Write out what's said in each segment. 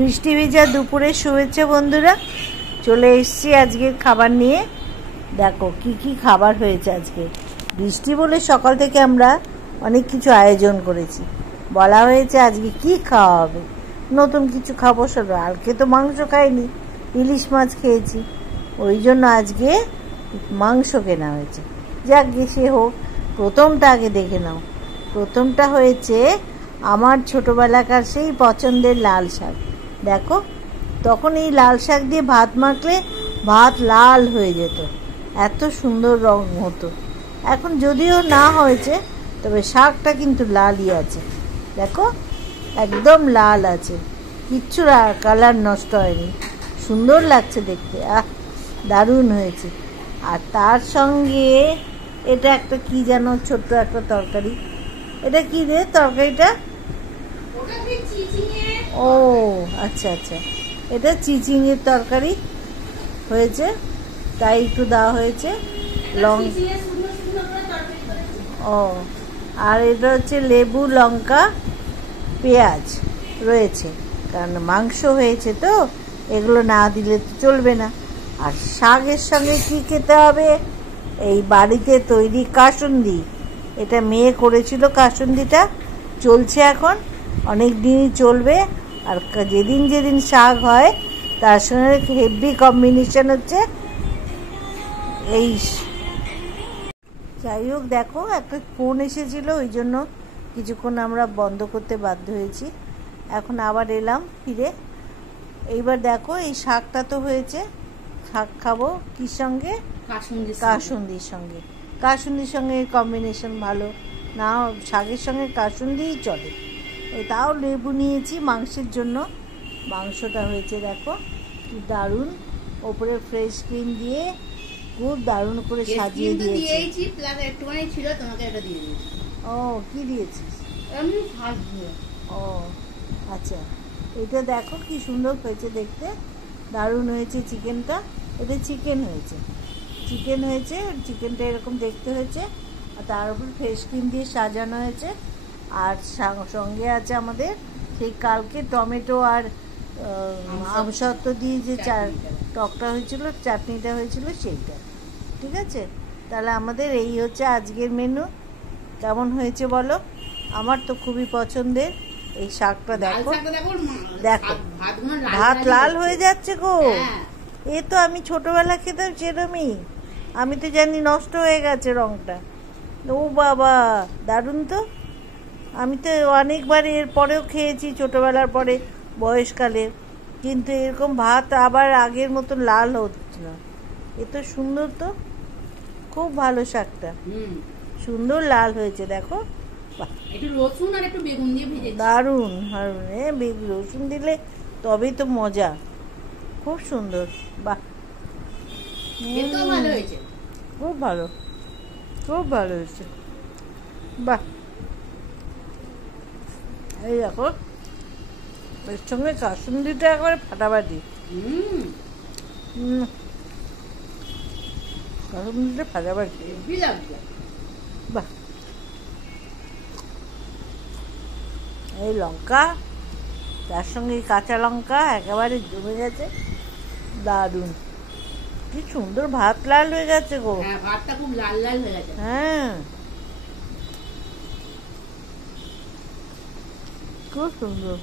বৃষ্টি ভেজা দুপুরের শুভেচ্ছা বন্ধুরা, চলে এসেছি আজকের খাবার নিয়ে। দেখো কি কি খাবার হয়েছে আজকে। বৃষ্টি বলে সকাল থেকে আমরা অনেক কিছু আয়োজন করেছি। বলা হয়েছে আজকে কি খাওয়া হবে, নতুন কিছু খাবো। কালকে তো মাংস খাইনি, ইলিশ মাছ খেয়েছি, ওই জন্য আজকে মাংস কেনা হয়েছে। যাক গে সে হোক, প্রথমটা আগে দেখে নাও। প্রথমটা হয়েছে আমার ছোটোবেলাকার সেই পছন্দের লাল শাক। দেখো, তখন এই লাল শাক দিয়ে ভাত মাখলে ভাত লাল হয়ে যেত, এত সুন্দর রং হতো। এখন যদিও না হয়েছে, তবে শাকটা কিন্তু লালই আছে। দেখো, একদম লাল আছে, কিচ্ছু কালার নষ্ট হয়নি, সুন্দর লাগছে দেখতে। দারুণ হয়েছে। আর তার সঙ্গে এটা একটা কি যেন ছোট্ট একটা তরকারি। এটা কি রে তরকারিটা? ও আচ্ছা আচ্ছা, এটা চিচিংয়ের তরকারি হয়েছে, তাই একটু দেওয়া হয়েছে ও। আর এটা হচ্ছে লেবু, লঙ্কা, পেঁয়াজ রয়েছে, কারণ মাংস হয়েছে তো এগুলো না দিলে তো চলবে না। আর শাকের সঙ্গে কি খেতে হবে? এই বাড়িতে তৈরি কাসুন্দি। এটা মেয়ে করেছিল, কাসুন্দিটা চলছে এখন, অনেক দিনই চলবে। আর যেদিন যেদিন শাক হয় তার সঙ্গে হেভি কম্বিনেশন হচ্ছে এই। যাই হোক, দেখো একটা ফোন এসেছিল, ওই জন্য কিছুক্ষণ আমরা বন্ধ করতে বাধ্য হয়েছি। এখন আবার এলাম ফিরে। এইবার দেখো, এই শাকটা তো হয়েছে, শাক খাবো কি সঙ্গে? কাসুন্দির সঙ্গে। কাসুন্দির সঙ্গে কম্বিনেশন ভালো না, শাকের সঙ্গে কাসুন্দিই চলে। তাও লেবু নিয়েছি মাংসের জন্য। মাংসটা হয়েছে দেখো কি দারুণ, ওপরে ফ্রেশ ক্রিম দিয়ে খুব দারুণ করে সাজিয়ে দিয়েছি। ও কি দিয়েছিস? ও আচ্ছা, এটা দেখো কি সুন্দর হয়েছে দেখতে, দারুণ হয়েছে। চিকেনটা, এটা চিকেন হয়েছে, চিকেনটা এরকম দেখতে হয়েছে। আর তার উপর ফ্রেশ ক্রিম দিয়ে সাজানো হয়েছে। আর সঙ্গে আছে আমাদের সেই কালকে টমেটো আর আমসত্ত্ব দিয়ে যে টকটা হয়েছিল, চাটনিটা হয়েছিল, সেইটা। ঠিক আছে, তাহলে আমাদের এই হচ্ছে আজকের মেনু। কেমন হয়েছে বলো? আমার তো খুবই পছন্দের এই শাকটা। দেখো দেখো, ভাত লাল হয়ে যাচ্ছে গো। এ তো আমি ছোটবেলা খেতাম সেরমই, আমি তো জানি নষ্ট হয়ে গেছে রংটা। ও বাবা, দারুণ তো। আমি তো অনেকবার এর পরেও খেয়েছি ছোটবেলার পরে, বয়সকালে, কিন্তু এরকম ভাত আবার আগের মতো লাল হচ্ছে না। এ তো সুন্দর তো, খুব ভালো শাকটা, সুন্দর লাল হয়েছে দেখো। একটু রসুন আর একটু বেগুন দিয়ে ভেজেছি, দারুণ। রসুন দিলে তবেই তো মজা, খুব সুন্দর। বাহ, ভালো হয়েছে, খুব ভালো, খুব ভালো হয়েছে। বাহ, এই দেখো, এর সঙ্গে কাসুন্দিটা একবারে ফাটাফাটি। কাসুন্দিটা ফাটাফাটি। বাহ, এই লঙ্কা, তার সঙ্গে কাঁচা লঙ্কা একেবারে জমে গেছে, দারুণ। কি সুন্দর ভাত লাল হয়ে গেছে গো। ভাতটা খুব লাল লাল হয়ে গেছে। হ্যাঁ, খুব সুন্দর।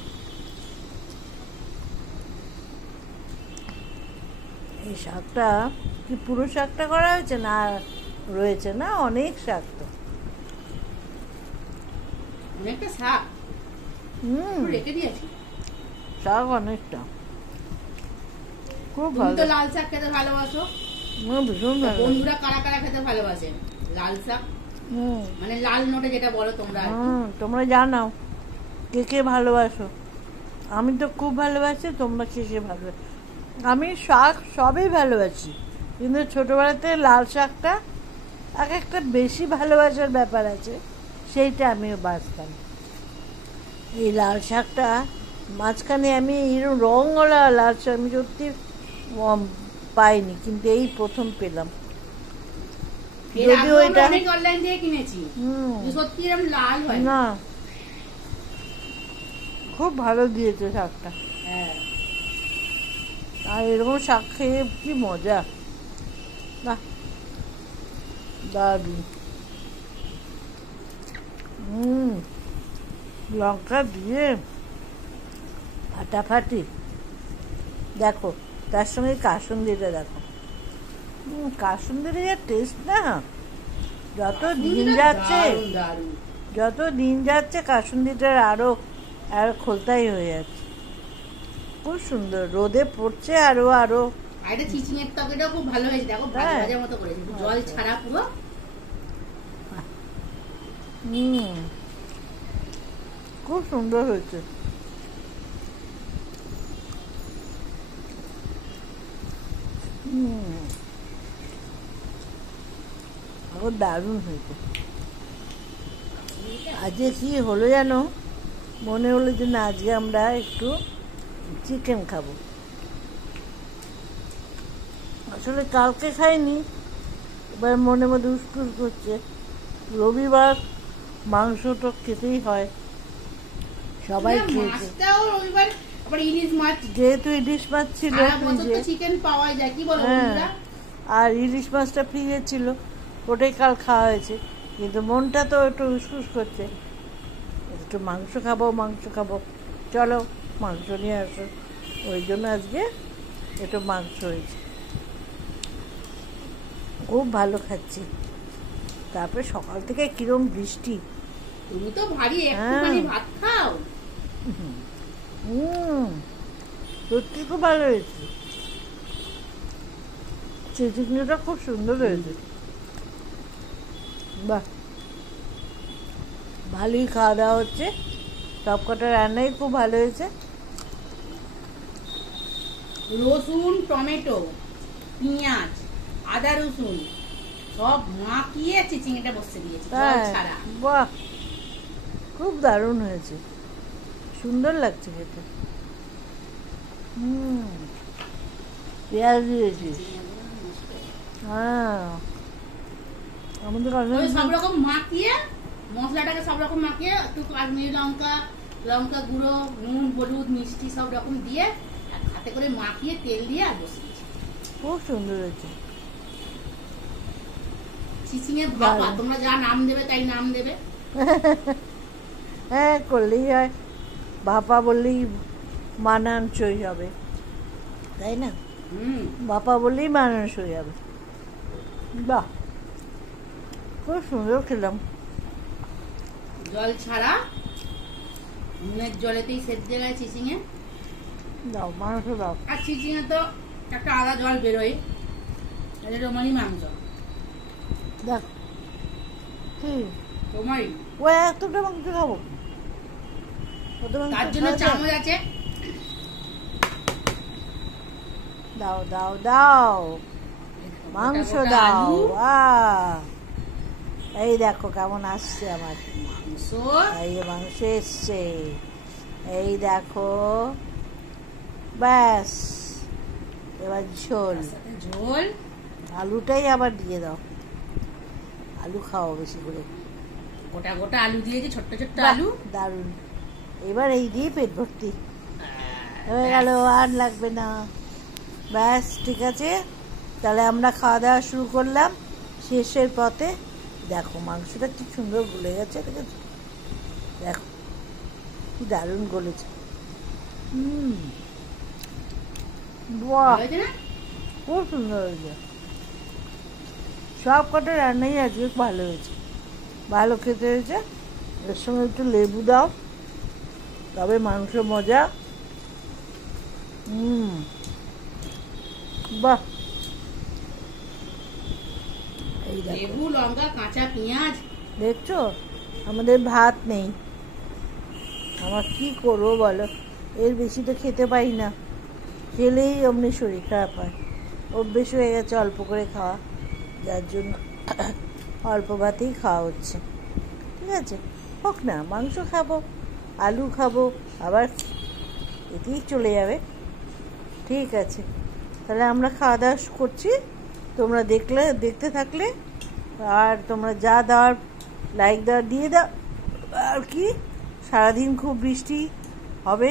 এই শাকটা কি পুরো শাকটা করা হয়েছে না রয়েছে? না, অনেক শাক তো, অনেকটা শাক রেখে দিয়েছি। শাক অনেকটা, খুব ভালো। তো লাল শাক খেতে ভালোবাসো? ভীষণ ভালো। বন্ধুরা কারা কারা খেতে ভালোবাসেন লাল শাক? মানে লাল নোটে যেটা বলো তোমরা, তোমরা জানাও কে কে ভালোবাসো। আমি তো খুব ভালোবাসি, তোমরা কে কে ভালোবাসো। আমি শাক সবই ভালোবাসি, কিন্তু ছোটবেলাতে লাল শাকটা এক একটা বেশি ভালোবাসার ব্যাপার আছে, সেইটা আমিও বাঁচতাম। এই লাল শাকটা মাঝখানে আমি এরকম রঙওয়ালা লাল শাক আমি সত্যি পাইনি, কিন্তু এই প্রথম পেলাম। যদিও এটা অনলাইন থেকে কিনেছি, সত্যি এরকম লাল হয় না। খুব ভালো দিয়েছে শাকটা। হ্যাঁ। আর এরকম শাক খেয়ে কি মজা, বাহ দারুণ। লঙ্কা দিয়ে ফাটাফাটি। দেখো তার সঙ্গে কাসুন্দিটা দেখো, কাসুন্দির যা টেস্ট না, যত দিন যাচ্ছে কাসুন্দিটার আরো খোলতাই হয়ে যাচ্ছে। খুব সুন্দর, রোদে পড়ছে আরো আরো। এটা চিচিংয়ের তরকারিটাও খুব ভালো হয়েছে, দেখো ভাজা ভাজার মতো করেছে, জল ছাড়া পুরো। খুব সুন্দর হয়েছে। দারুণ হয়েছে। আজকে কি হলো জানো, মনে হলো যে না আজকে আমরা একটু চিকেন খাবো। আসলে কালকে খাইনি, এবার মনে মধ্যে উস্কুস করছে। রবিবার মাংস তো খেতেই হয়, সবাই খেয়েছে। যেহেতু ইলিশ মাছ ছিল আর ইলিশ মাছটা ফ্রিজে ছিল, ওটাই কাল খাওয়া হয়েছে। কিন্তু মনটা তো একটু উসকুস করছে, একটু মাংস খাবো, চলো মাংস নিয়ে আসো। ওই জন্য আজকে একটু মাংস হয়েছে, খুব ভালো খাচ্ছি। তারপরে সকাল থেকে কিরম বৃষ্টি, তুমি তো ভারী একটুখানি ভাত খাও। সত্যি খুব ভালো হয়েছে, চিচিংটা খুব সুন্দর হয়েছে। বাহ, ভালোই খাওয়া দাওয়া হচ্ছে, সব কটা রান্নাই খুব ভালো হয়েছে। রসুন, টমেটো, পেঁয়াজ, আদা রসুন সব মাখিয়ে চিচিংটা বসে দিয়েছি, জল ছাড়া। বাহ, খুব দারুণ হয়েছে, সুন্দর লাগছে খেতে। পেঁয়াজ দিয়েছি, হ্যাঁ আমাদের সব রকম মাখিয়ে, মশলাটাকে সব রকম মাখিয়ে, একটু কাশ্মীরি লঙ্কা গুঁড়ো, নুন, হলুদ, মিষ্টি সব রকম দিয়ে হাতে করে মাখিয়ে তেল দিয়ে আর বসে দিয়েছি। খুব সুন্দর হয়েছে। চিচিংয়ের ভাপা, তোমরা যা নাম দেবে তাই নাম দেবে। হ্যাঁ করলেই হয়, ভাপা বললেই মানানসই হবে, তাই না? ভাপা বললেই মানানসই হবে। বাহ, খুব সুন্দর খেলাম। জল ছাড়া, নুনের জলেতেই সেদ্ধ গেছে চিচিংয়ে। দাও মাংস দাও। আর চিচিংয়ে তো একটা আলাদা জল বেরোয়, এটা তোমারই মাংস। দেখ কি তোমারই, ও এতটা মাংস খাবো, তার জন্য চামচ আছে। দাও দাও দাও মাংস দাও। এই দেখো কেমন আসছে আমার মাংস, এই মাংস এসছে, এই দেখো। ব্যাস, এবার ঝোল। আলুটাই আবার দিয়ে দাও, আলু খাও বেশি করে। গোটা গোটা আলু দিয়েছি, ছোট্ট ছোট্ট আলু, দারুন। এবার এই দিয়ে পেট ভর্তি হয়ে গেল, আর লাগবে না। ব্যাস ঠিক আছে, তাহলে আমরা খাওয়া দাওয়া শুরু করলাম শেষের পথে। দেখো মাংসটা কি সুন্দর গলে গেছে, দেখেছো? দেখো কি দারুণ গলেছে। বাহ, খুব সুন্দর হয়েছে। সব কটা রান্নাই আজকে ভালো হয়েছে, ভালো খেতে হয়েছে। এর সঙ্গে একটু লেবু দাও, তবে মাংস মজা। বাহ, লেবু, লঙ্কা, কাঁচা পেঁয়াজ। দেখছো আমাদের ভাত নেই, আমার কি করবো বলো, এর বেশি তো খেতে পাই না, খেলেই অমনি শরীর খারাপ হয়। অভ্যেস হয়ে গেছে অল্প করে খাওয়া, যার জন্য অল্প ভাতেই খাওয়া হচ্ছে। ঠিক আছে, হোক না, মাংস খাবো, আলু খাবো, আবার এতেই চলে যাবে। ঠিক আছে, তাহলে আমরা খাওয়া দাওয়া করছি, তোমরা দেখতে থাকলে, আর তোমরা যা দেওয়ার লাইক দেওয়ার দিয়ে দাও। আর কি, সারাদিন খুব বৃষ্টি হবে,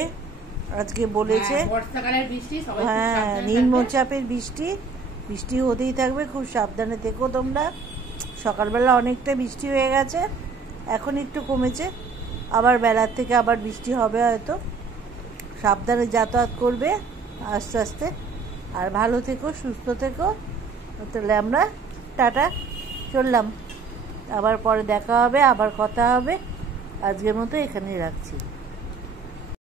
আজকে বলেছে। বর্ষাকালের বৃষ্টি, সবাই খুব হ্যাঁ, সাবধানে থাকবে। নিম্নচাপের বৃষ্টি হতেই থাকবে, খুব সাবধানে থেকো তোমরা। সকালবেলা অনেকটা বৃষ্টি হয়ে গেছে, এখন একটু কমেছে, আবার বেলার থেকে আবার বৃষ্টি হবে হয়তো। সাবধানে যাতায়াত করবে আস্তে আস্তে, আর ভালো থেকো, সুস্থ থেকো। তাহলে আমরা টাটা, চললাম, আবার পরে দেখা হবে, আবার কথা হবে। আজকের মতো এখানেই রাখছি।